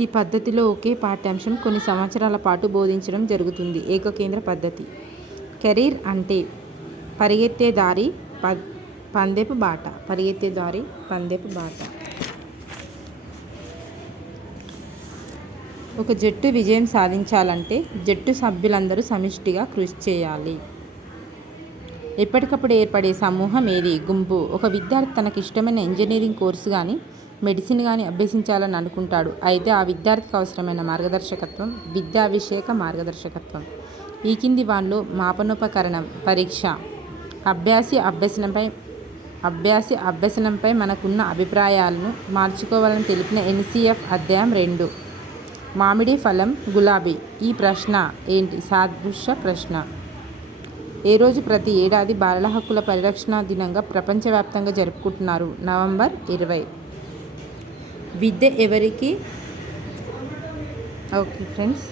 ఈ పద్ధతిలో ఒకే పాఠ్యాంశం కొన్ని సంవత్సరాల పాటు బోధించడం జరుగుతుంది. ఏకకేంద్ర పద్ధతి. కెరీర్ అంటే పరిగెత్తే దారి పందెపు బాట. పరిగెత్తే దారి పందెపు బాట. ఒక జట్టు విజయం సాధించాలంటే జట్టు సభ్యులందరూ సమిష్టిగా కృషి చేయాలి. ఎప్పటికప్పుడు ఏర్పడే సమూహం ఏది? గుంపు. ఒక విద్యార్థి తనకి ఇష్టమైన ఇంజనీరింగ్ కోర్సు కానీ మెడిసిన్ కానీ అభ్యసించాలని అనుకుంటాడు. అయితే ఆ విద్యార్థికి అవసరమైన మార్గదర్శకత్వం విద్యా విషయక మార్గదర్శకత్వం ఈ కింది వానిలో మాపనోపకరణం. పరీక్ష. అభ్యాసి అభ్యసనంపై మనకున్న అభిప్రాయాలను మార్చుకోవాలని తెలిపిన NCF అధ్యాయం 2. మామిడి ఫలం గులాబీ. ఈ ప్రశ్న ఏంటి? సాదృశ ప్రశ్న. ఏ రోజు ప్రతి ఏడాది బాలల హక్కుల పరిరక్షణ దినంగా ప్రపంచవ్యాప్తంగా జరుపుకుంటున్నారు? నవంబర్ 20. విద్య ఎవరికి? Okay friends.